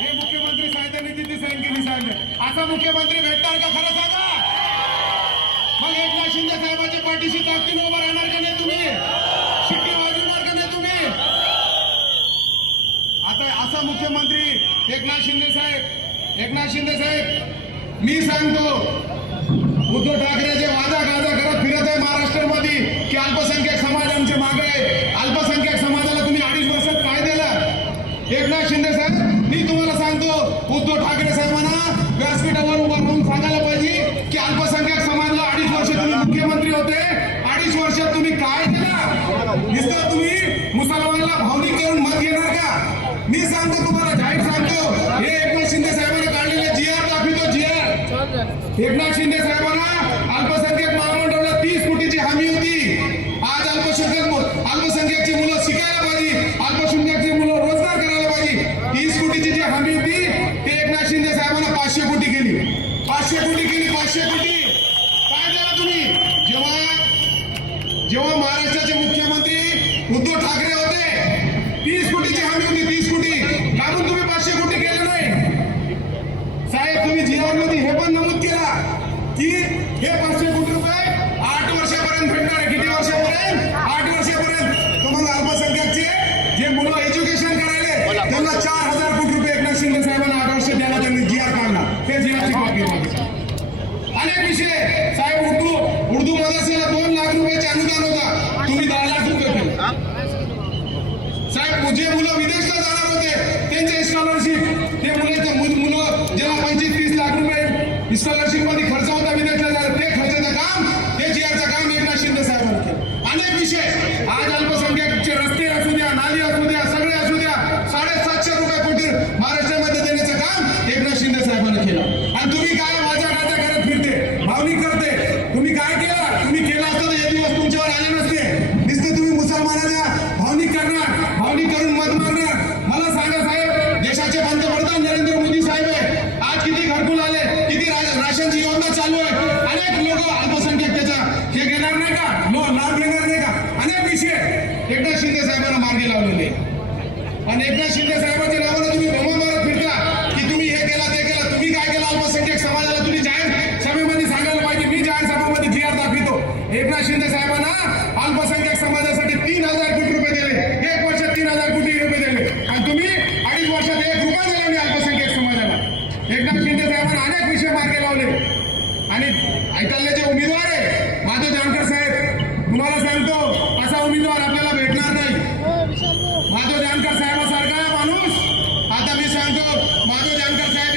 हे मुख्यमंत्री साहेब निधीची सैन केली सांगते असा मुख्यमंत्री भेटणार का खरं सांगा? मग एकनाथ शिंदे साहेबांच्या पाठीशी ताकदीन उभं राहणार का नाही तुम्ही? शिट्टी वाजवणार का नाही तुम्ही? आता असा मुख्यमंत्री एकनाथ शिंदे साहेब एकनाथ शिंदे साहेब मी सांगतो उद्धव ठाकरे जे वाजा गाजा करत फिरत आहे महाराष्ट्रामध्ये की अल्पसंख्याक समाज आमच्या मागे आहे. अल्पसंख्याक समाजाला तुम्ही अडीच वर्षात काय दिलं? एकनाथ शिंदे तुम्ही भावनिक करून मत घेणार का? मी सांगतो तुम्हाला जाहीर सांगतो. हे एकनाथ शिंदे साहेबांना काढलेले जी आर दाखवितो जी आर एकनाथ शिंदे साहेबांना अल्पसंख्याक महामंडळाला तीस कोटीची हमी होती. आज अल्पसंख्याक अल्पसंख्याकची मुलं शिकायला पाहिजे. अल्पसंख्याकची मुलं रोजगार करायला पाहिजे. तीस कोटीची जी हमी होती ते एकनाथ शिंदे साहेबांना पाचशे कोटी केली. पाचशे कोटी केली पाचशे कोटी. काय झालं तुम्ही? जेव्हा जेव्हा महाराष्ट्राचे मुख्यमंत्री उद्धव ठाकरे होते. तीस कोटीची हमी होती तीस कोटी. का तुम्ही पाचशे कोटी केले नाही. साहेब तुम्ही जीवनमध्ये हे पण नमूद केला की हे रुपये स्कॉलरशिपमध्ये खर्च होता विदेशला जाणार ते खर्चाचं काम ते जीआरचं काम एकनाथ शिंदे साहेबांनी केलं. अनेक विषय. आज अल्पसंख्याकचे रस्ते असू द्या नाली असू द्या सगळे असू द्या. साडेसातशे रुपये कोटी महाराष्ट्रामध्ये देण्याचं काम एकनाथ शिंदे साहेबांनी केलं. आणि तुम्ही काय माझ्या राजा करत फिरते? भावनिक राशनची योजना चालू आहे. अनेक लोक अल्पसंख्याक त्याचा हे घेणार नाही का? लो लाभ घेणार नाही का? अनेक विषय. एकनाथ शिंदे साहेबांना मार्गी लावलेले. आणि एकनाथ शिंदे साहेबांच्या नावानं तुम्ही बोमा मारत फिरता की तुम्ही हे केला ते केला तुम्ही काय केला? अल्पसंख्याक समाजाला तुम्ही जाहीर सभेमध्ये सांगायला पाहिजे. मी जाहीर सभेमध्ये जी आर दाखवितो. एकनाथ शिंदे साहेबांना अल्पसंख्याक समाजासाठी तीन हजार कोटी रुपये दिले. एक वर्षात तीन हजार कोटी रुपये दिले. आणि तुम्ही अडीच वर्षात एक रुपया दिला नाही अल्पसंख्याक समाजाला. एकनाथ शिंदे साहेबांना अनेक विषय मार्गे लावले आणि ऐकायला जे उमेदवार आहे माधव जानकर साहेब तुम्हाला सांगतो असा उमेदवार आपल्याला भेटणार नाही. माधव जानकर साहेबासारखा माणूस. आता मी सांगतो माधव जानकर साहेब